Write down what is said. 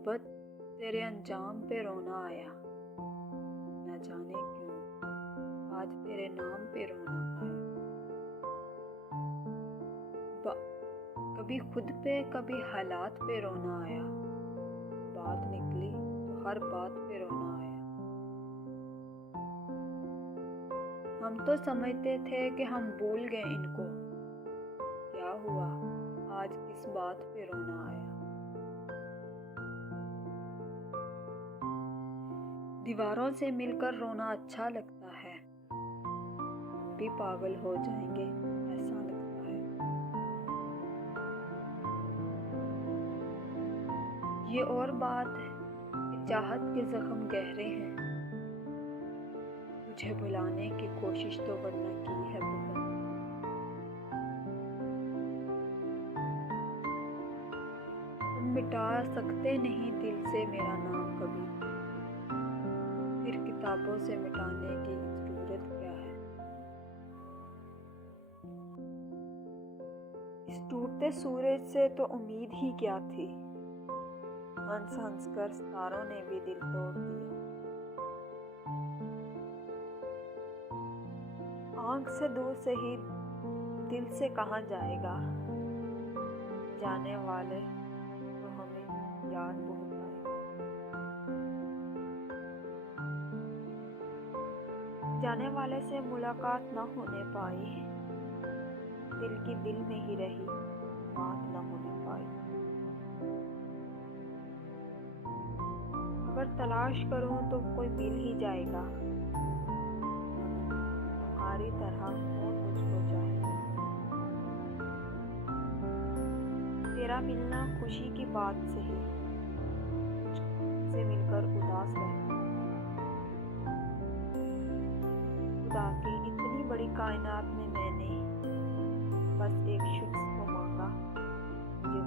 मोहब्बत तेरे अंजाम पे रोना आया, न जाने क्यों आज तेरे नाम पे रोना आया। कभी खुद पे कभी हालात पे रोना आया, बात निकली तो हर बात पे रोना आया। हम तो समझते थे कि हम भूल गए इनको, क्या हुआ आज किस बात पे रोना आया। दीवारों से मिलकर रोना अच्छा लगता है, हम भी पागल हो जाएंगे ऐसा लगता है। ये और बात है कि चाहत के जख्म गहरे हैं, तुझे भुलाने की कोशिश तो वरना की है बहुत। तुम मिटा सकते नहीं दिल से मेरा नाम कभी, फिर किताबों से मिटाने की जरूरत क्या है। इस टूटते सूरज से तो उम्मीद ही क्या थी, हंस हंस कर सितारों ने भी दिल तोड़ दिया। आंख से दूर से ही दिल से कहाँ जाएगा, जाने वाले तो हमें याद बहुत आएगा। जाने वाले से मुलाकात न होने पाई, दिल की दिल में ही रही, बात न होने पाई। अगर तलाश करूं तो कोई मिल ही जाएगा, तुम्हारी तरह कौन मुझको चाहेगा। तेरा मिलना खुशी की बात से ही, से मिलकर उदास रहता हूं। खुदा की इतनी बड़ी कायनात में मैंने बस एक शख्स को मांगा, मुझे